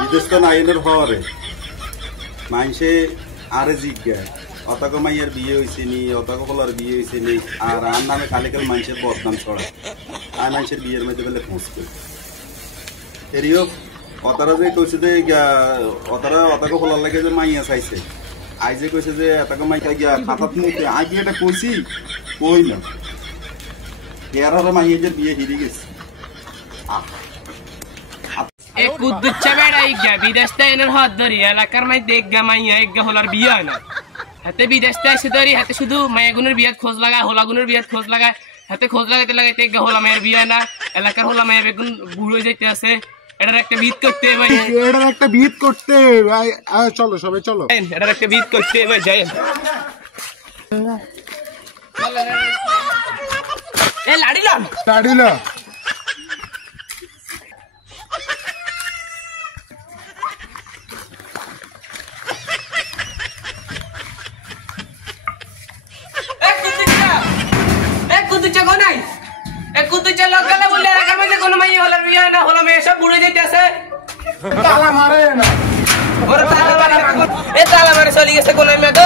বিদেশ তো নাইনের হরে মানুষে আরে জিজ্ঞা অতক মাইয়ার বিয়ে হয়েছে নি অতক বলার বিয়ে হয়েছে নি আর আর নামে কালিকাল মানুষের বদনাম ছড়া আর মানুষের বিয়ের মধ্যে বেলে পৌঁছবে এরিও অতারা যে কইছে যে অতারা অতক বলার লাগে যে মাইয়া চাইছে আই যে কইছে যে এতক মাইয়া গিয়া খাতাত মুখে আগে এটা কইছি কই না এরারও মাইয়াদের বিয়ে হিরি গেছে एक कुद्दुच्चा बेड़ा एक गया विदेश ता एनर हाथ धरी एलाकार माई देख गया माई एक गया होलार बिया ना हाते विदेश ता ऐसे धरी हाते शुद्ध माई गुनर बिया खोज लगा होला गुनर बिया खोज लगा हाते खोज लगाते लगाते एक गया होला माई बिया ना एलाकार होला माई बेगुन बुढ़ो जाते ऐसे এটার একটা বিট করতে ভাই এটার একটা বিট করতে ভাই চলো সবাই চলো এটার একটা বিট করতে ভাই যাই এ লাড়িলা লাড়িলা ताला मारे ना और ताला मारे चली गए कोने में तो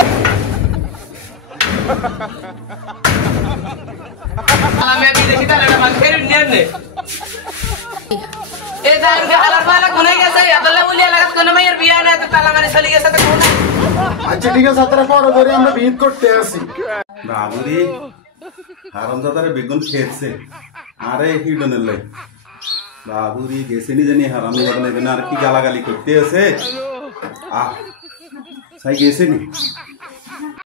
ताला में भी देखी ताला मार फिर नियर ने ए दान के हाल वाला कोने कैसे अदला बोलिया लगा कोने में यार बिया ना तो ताला मारे चली गए तो कोने अच्छा ठीक है 17 পর ধরে আমরা বিট করতে আসি বাবুরি হারামজাদারে বেগুন খেয়েছে আরে হিডনের লাই বাবুরি গেছে নি জানি হারামি যাবে না আর কি গালাগালি করতে আছে সাই গেছে নি